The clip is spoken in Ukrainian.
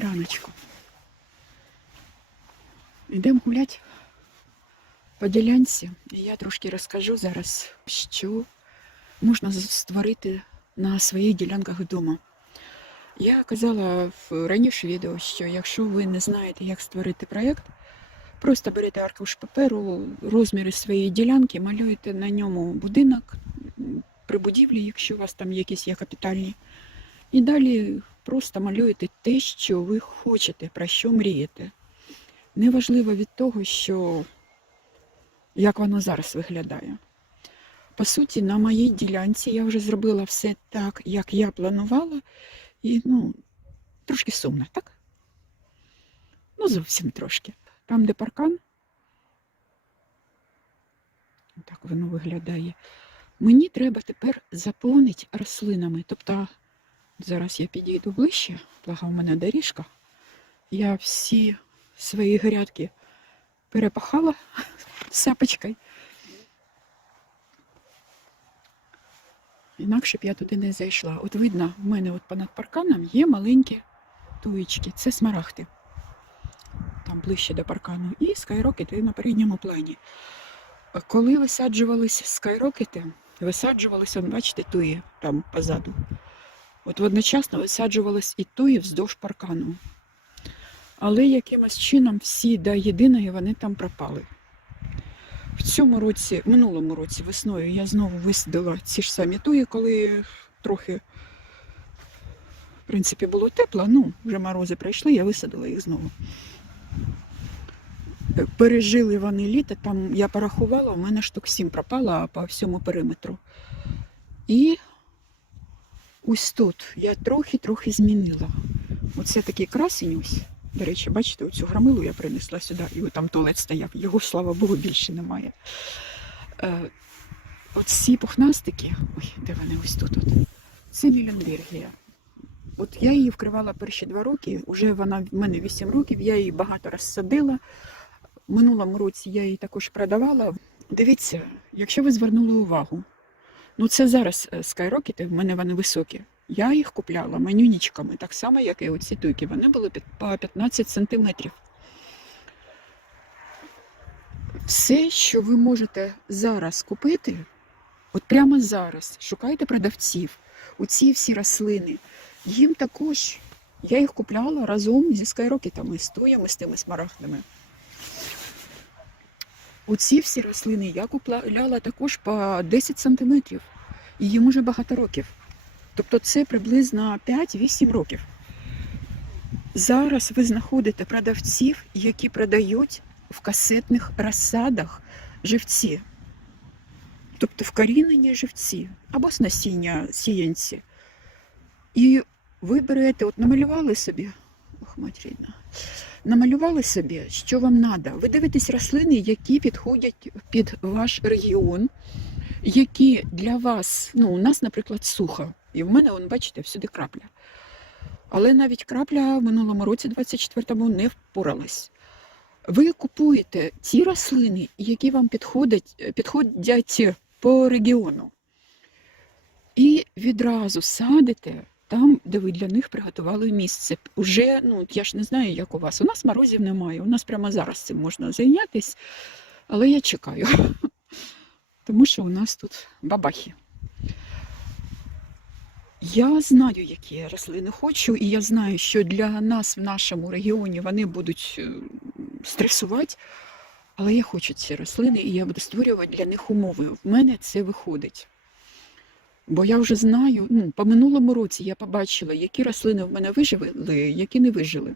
раночку. Йдемо гуляти по ділянці. І я трошки розкажу зараз, що можна створити на своїх ділянках вдома. Я казала в раніше відео, що якщо ви не знаєте, як створити проєкт, просто берете аркуш паперу, розміри своєї ділянки, малюєте на ньому будинок при будівлі, якщо у вас там якісь є капітальні. І далі просто малюєте те, що ви хочете, про що мрієте. Неважливо від того, що як воно зараз виглядає. По суті, на моїй ділянці я вже зробила все так, як я планувала, і ну, трошки сумно, так? Ну, зовсім трошки. Там, де паркан, так воно виглядає. Мені треба тепер заповнити рослинами. Тобто, зараз я підійду ближче, благо в мене доріжка. Я всі свої грядки перепахала сапочкою. Інакше б я туди не зайшла. От видно, в мене от понад парканом є маленькі туєчки. Це смарагди. Там ближче до паркану. І скайрокети на передньому плані. Коли висаджувалися скайрокети, висаджувалися, бачите, туї там позаду. От одночасно висаджувались і туї вздовж паркану. Але якимось чином всі до єдиної вони там пропали. В цьому році, минулому році, весною, я знову висадила ці ж самі туї, коли трохи, в принципі, було тепло, ну, вже морози прийшли, я висадила їх знову. Пережили вони літо, там я порахувала, у мене штук сім пропало по всьому периметру. І ось тут я трохи-трохи змінила. Оце такий красень ось. До речі, бачите, оцю громилу я принесла сюди, і там туалет стояв. Його, слава Богу, більше немає. Е, оці пухнастики, ой, де вони ось тут? От. Це мілянвергія. От я її вкривала перші два роки, вже вона в мене 8 років, я її багато розсадила. В минулому році я її також продавала. Дивіться, якщо ви звернули увагу, ну це зараз е, скайрокети, в мене вони високі. Я їх купляла манюнічками, так само, як і оці туйки. Вони були по 15 сантиметрів. Все, що ви можете зараз купити, от прямо зараз, шукайте продавців, оці всі рослини. Їм також, я їх купляла разом зі скайрокетами, з туями, з тими смарагдами. Оці всі рослини я купляла також по 10 сантиметрів. І їм уже багато років. Тобто це приблизно 5-8 років. Зараз ви знаходите продавців, які продають в касетних розсадах живці. Тобто вкорінені живці або з насіння сіянці. І ви берете, от намалювали собі, мать рідна, намалювали собі, що вам треба. Ви дивитесь рослини, які підходять під ваш регіон, які для вас, ну, у нас, наприклад, сухо. І в мене, вон, бачите, всюди крапля. Але навіть крапля в минулому році, 24-му, не впоралась. Ви купуєте ті рослини, які вам підходять, підходять по регіону. І відразу садите там, де ви для них приготували місце. Уже, ну, я ж не знаю, як у вас. У нас морозів немає, у нас прямо зараз цим можна зайнятися, але я чекаю. Тому що у нас тут бабахи. Я знаю, які я рослини хочу, і я знаю, що для нас в нашому регіоні вони будуть е, стресувати, але я хочу ці рослини, і я буду створювати для них умови. В мене це виходить. Бо я вже знаю, ну, по минулому році я побачила, які рослини в мене вижили, які не вижили.